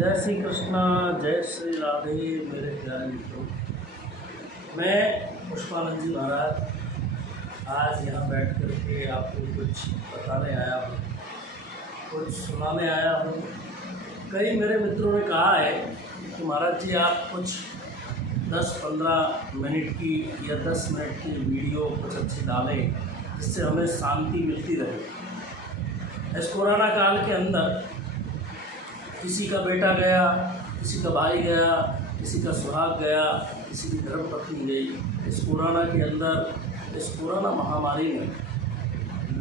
जय श्री कृष्णा, जय श्री राधे मेरे प्यारे मित्रों। मैं पुष्पानंद जी महाराज आज यहाँ बैठ कर के आपको कुछ बताने आया हूँ, कुछ सुनाने आया हूँ। कई मेरे मित्रों ने कहा है कि महाराज जी आप कुछ 10-15 मिनट की या 10 मिनट की वीडियो कुछ अच्छी डालें जिससे हमें शांति मिलती रहे। इस कोरोना काल के अंदर किसी का बेटा गया, किसी का भाई गया, किसी का सुहाग गया, किसी की धर्मपत्नी गई। इस कोरोना के अंदर, इस कोरोना महामारी ने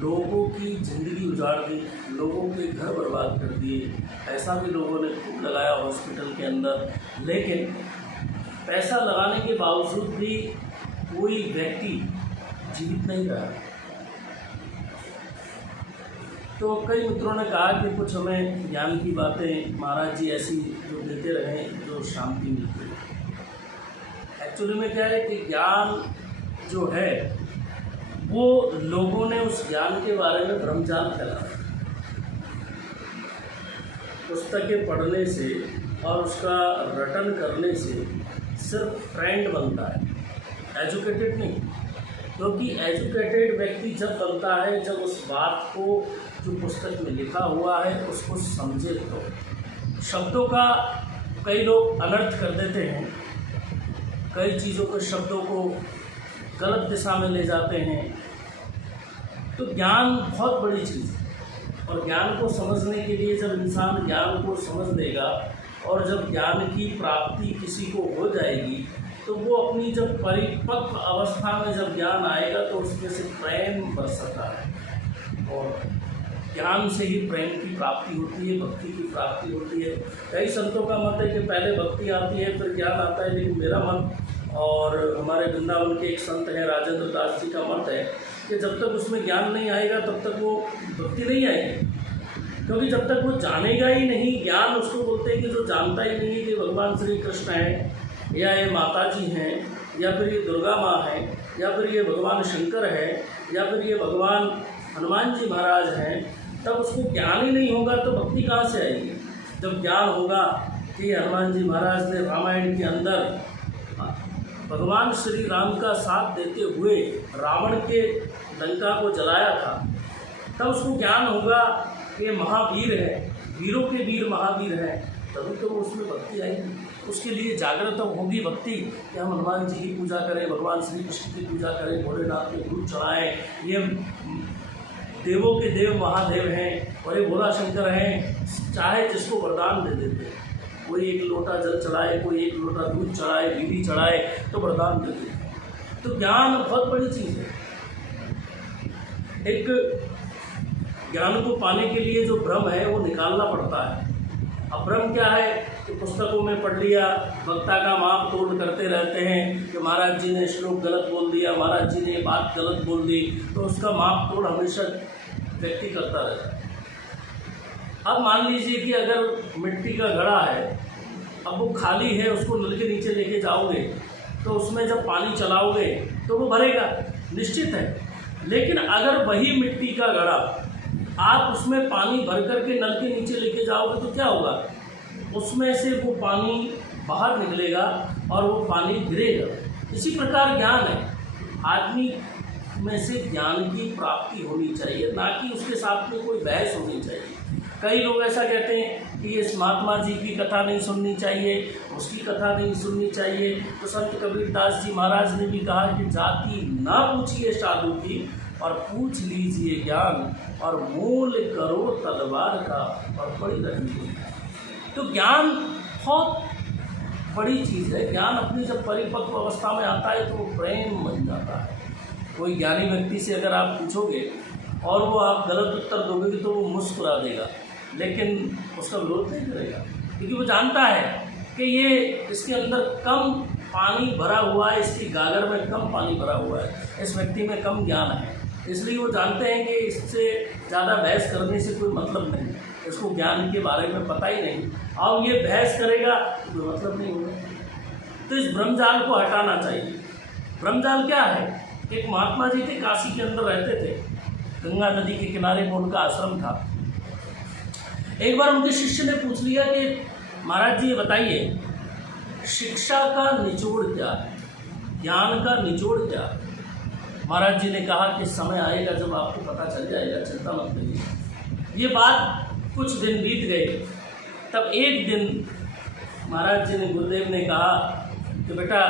लोगों की ज़िंदगी उजाड़ दी, लोगों के घर बर्बाद कर दिए। पैसा भी लोगों ने खूब लगाया हॉस्पिटल के अंदर, लेकिन पैसा लगाने के बावजूद भी कोई व्यक्ति जीवित नहीं रहा। तो कई मित्रों ने कहा कि कुछ हमें ज्ञान की बातें महाराज जी ऐसी जो देते रहें जो शांति मिलती है। एक्चुअली में क्या है कि ज्ञान जो है वो लोगों ने उस ज्ञान के बारे में भ्रमजाल फैलाया। पुस्तकें पढ़ने से और उसका रटन करने से सिर्फ ट्रेंड बनता है, एजुकेटेड नहीं। क्योंकि एजुकेटेड व्यक्ति जब बनता है जब उस बात को जो पुस्तक में लिखा हुआ है उसको समझे। तो शब्दों का कई लोग अनर्थ कर देते हैं, कई चीज़ों के शब्दों को गलत दिशा में ले जाते हैं। तो ज्ञान बहुत बड़ी चीज़ है और ज्ञान को समझने के लिए जब इंसान ज्ञान को समझ लेगा और जब ज्ञान की प्राप्ति किसी को हो जाएगी तो वो अपनी जब परिपक्व अवस्था में जब ज्ञान आएगा तो उसमें से प्रेम बरसता है और ज्ञान से ही प्रेम की प्राप्ति होती है, भक्ति की प्राप्ति होती है। कई संतों का मत है कि पहले भक्ति आती है फिर ज्ञान आता है, लेकिन मेरा मत और हमारे वृंदावन के एक संत हैं राजेंद्र दास जी का मत है कि जब तक उसमें ज्ञान नहीं आएगा तब तक वो भक्ति नहीं आएगी। क्योंकि जब तक वो जानेगा ही नहीं, ज्ञान उसको बोलते हैं कि जो जानता ही नहीं कि भगवान श्री कृष्ण हैं या ये माता जी हैं या फिर ये दुर्गा माँ हैं या फिर ये भगवान शंकर है या फिर ये भगवान हनुमान जी महाराज हैं, तब उसको ज्ञान ही नहीं होगा तो भक्ति कहाँ से आएगी। जब ज्ञान होगा कि हनुमान जी महाराज ने रामायण के अंदर भगवान श्री राम का साथ देते हुए रावण के लंका को जलाया था, तब उसको ज्ञान होगा कि महावीर है, वीरों के वीर महावीर हैं, तभी तो उसमें भक्ति आएगी। उसके लिए जागृत होगी भक्ति कि हम हनुमान जी की पूजा करें, भगवान श्री कृष्ण की पूजा करें, भोलेनाथ के दूध चढ़ाएँ, ये देवों के देव महादेव हैं और ये भोला शंकर हैं, चाहे जिसको वरदान दे देते हैं। कोई एक लोटा जल चढ़ाए, कोई एक लोटा दूध चढ़ाए, बीड़ी चढ़ाए तो वरदान दे देते हैं। तो ज्ञान बहुत बड़ी चीज़ है। एक ज्ञान को पाने के लिए जो भ्रम है वो निकालना पड़ता है। अब भ्रम क्या है कि पुस्तकों में पढ़ लिया, वक्ता का माप तोड़ करते रहते हैं कि महाराज जी ने श्लोक गलत बोल दिया, महाराज जी ने बात गलत बोल दी, तो उसका माप तोड़ हमेशा व्यक्ति करता रहता है। अब मान लीजिए कि अगर मिट्टी का घड़ा है, अब वो खाली है, उसको नल के नीचे लेके जाओगे तो उसमें जब पानी चलाओगे तो वो भरेगा, निश्चित है। लेकिन अगर वही मिट्टी का घड़ा आप उसमें पानी भर करके नल के नीचे लेके जाओगे तो क्या होगा, उसमें से वो पानी बाहर निकलेगा और वो पानी गिरेगा। इसी प्रकार ज्ञान है, आदमी में से ज्ञान की प्राप्ति होनी चाहिए, ना कि उसके साथ में कोई बहस होनी चाहिए। कई लोग ऐसा कहते हैं कि इस महात्मा जी की कथा नहीं सुननी चाहिए, उसकी कथा नहीं सुननी चाहिए। तो संत कबीरदास जी महाराज ने भी कहा कि जाति ना पूछिए साधु की और पूछ लीजिए ज्ञान और मूल करो तलवार का और बड़ी रही। तो ज्ञान बहुत बड़ी चीज़ है। ज्ञान अपनी जब परिपक्व अवस्था में आता है तो वो प्रेम बन जाता है। कोई ज्ञानी व्यक्ति से अगर आप पूछोगे और वो आप गलत उत्तर दोगे तो वो मुस्कुरा देगा, लेकिन उसका विरोध नहीं करेगा, क्योंकि वो जानता है कि ये इसके अंदर कम पानी भरा हुआ है, इसकी गागर में कम पानी भरा हुआ है, इस व्यक्ति में कम ज्ञान है। इसलिए वो जानते हैं कि इससे ज़्यादा बहस करने से कोई मतलब नहीं, इसको ज्ञान के बारे में पता ही नहीं, और ये बहस करेगा तो कोई मतलब नहीं होगा। तो इस भ्रमजाल को हटाना चाहिए। भ्रमजाल क्या है? एक महात्मा जी थे, काशी के अंदर रहते थे, गंगा नदी के किनारे में उनका आश्रम था। एक बार उनके शिष्य ने पूछ लिया कि महाराज जी ये बताइए, शिक्षा का निचोड़ क्या है, ज्ञान का निचोड़ क्या है? महाराज जी ने कहा कि समय आएगा जब आपको पता चल जाएगा, चिंता मत करिए। ये बात कुछ दिन बीत गए, तब एक दिन महाराज जी ने, गुरुदेव ने कहा कि बेटा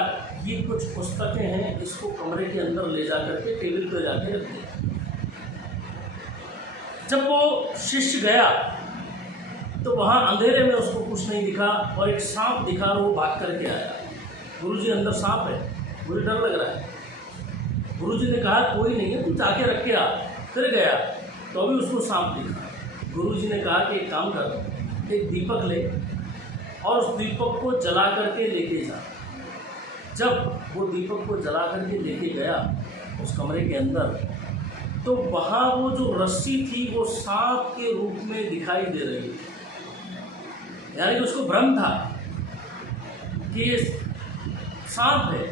ये कुछ पुस्तकें हैं, इसको कमरे के अंदर ले जा करके टेबल पर जाके रख दे। जब वो शिष्य गया तो वहाँ अंधेरे में उसको कुछ नहीं दिखा और एक सांप दिखा और वो भाग करके आया। गुरुजी अंदर सांप है, मुझे डर लग रहा है। गुरुजी ने कहा कोई नहीं है, तू जाके रख के आ। फिर गया तो भी उसको सांप दिखा। गुरुजी ने कहा कि एक काम कर, एक दीपक ले और उस दीपक को जला करके लेके जा। जब वो दीपक को जला करके लेके गया उस कमरे के अंदर, तो वहाँ वो जो रस्सी थी वो सांप के रूप में दिखाई दे रही थी। यानी कि उसको भ्रम था कि ये सांप है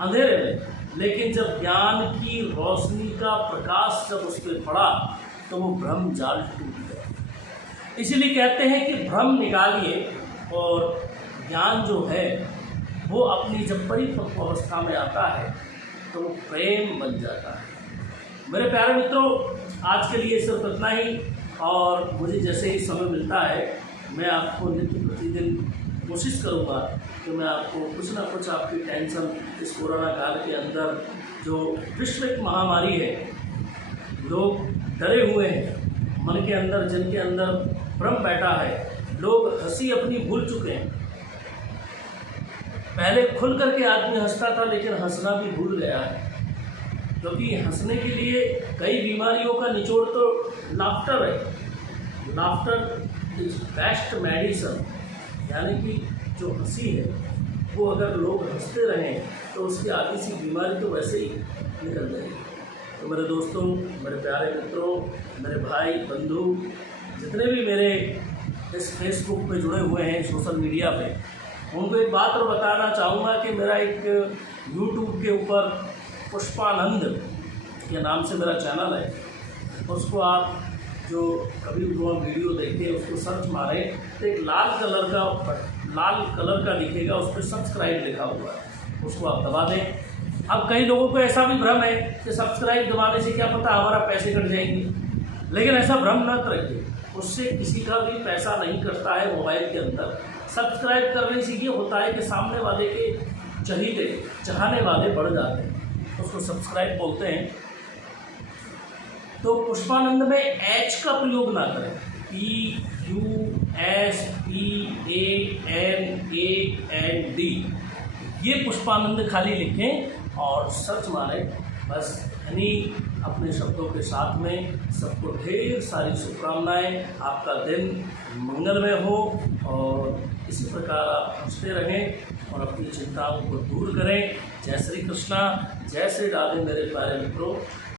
अंधेरे में, लेकिन जब ज्ञान की रोशनी का प्रकाश जब उस पर पड़ा तो वो भ्रम जाल टूट गया। इसीलिए कहते हैं कि भ्रम निकालिए और ज्ञान जो है वो अपनी जब परिपक्व अवस्था में आता है तो वो प्रेम बन जाता है। मेरे प्यारे मित्रों, आज के लिए सिर्फ इतना ही, और मुझे जैसे ही समय मिलता है मैं आपको नित्य प्रतिदिन कोशिश करूँगा कि मैं आपको कुछ ना कुछ आपकी टेंशन इस कोरोना काल के अंदर, जो विश्व एक महामारी है, लोग डरे हुए हैं, मन के अंदर जिनके अंदर भ्रम बैठा है, लोग हंसी अपनी भूल चुके हैं। पहले खुल करके आदमी हंसता था, लेकिन हंसना भी भूल गया है, क्योंकि हंसने के लिए कई बीमारियों का निचोड़ तो लाफ्टर है। लाफ्टर इज बेस्ट मेडिसिन, यानी कि जो हंसी है वो अगर लोग हंसते रहें तो उसकी आधी सी बीमारी तो वैसे ही निकल जाएगी। तो मेरे दोस्तों, मेरे प्यारे मित्रों, मेरे भाई बंधु, जितने भी मेरे इस फेसबुक पे जुड़े हुए हैं, सोशल मीडिया पे, उनको एक बात और बताना चाहूँगा कि मेरा एक यूट्यूब के ऊपर पुष्पानंद के नाम से मेरा चैनल है। उसको आप जो कभी वो वीडियो देखें उसको सर्च मारें तो एक लाल कलर का दिखेगा, उस पर सब्सक्राइब लिखा हुआ है, उसको आप दबा दें। अब कई लोगों को ऐसा भी भ्रम है कि सब्सक्राइब दबाने से क्या पता हमारा पैसे कट जाएंगे, लेकिन ऐसा भ्रम न रखिए, उससे किसी का भी पैसा नहीं कटता है मोबाइल के अंदर। सब्सक्राइब करने से ये होता है कि सामने वाले के चाहने वाले बढ़ जाते हैं, उसको सब्सक्राइब बोलते हैं। तो पुष्पानंद में एच का प्रयोग ना करें, PUSPANAND, ये पुष्पानंद खाली लिखें और सर्च मारें बस। यानी अपने शब्दों के साथ में सबको ढेर सारी शुभकामनाएं, आपका दिन मंगलमय हो और इसी प्रकार आप हंसते रहें और अपनी चिंताओं को दूर करें। जय श्री कृष्णा, जय श्री राधे मेरे प्यारे मित्रों।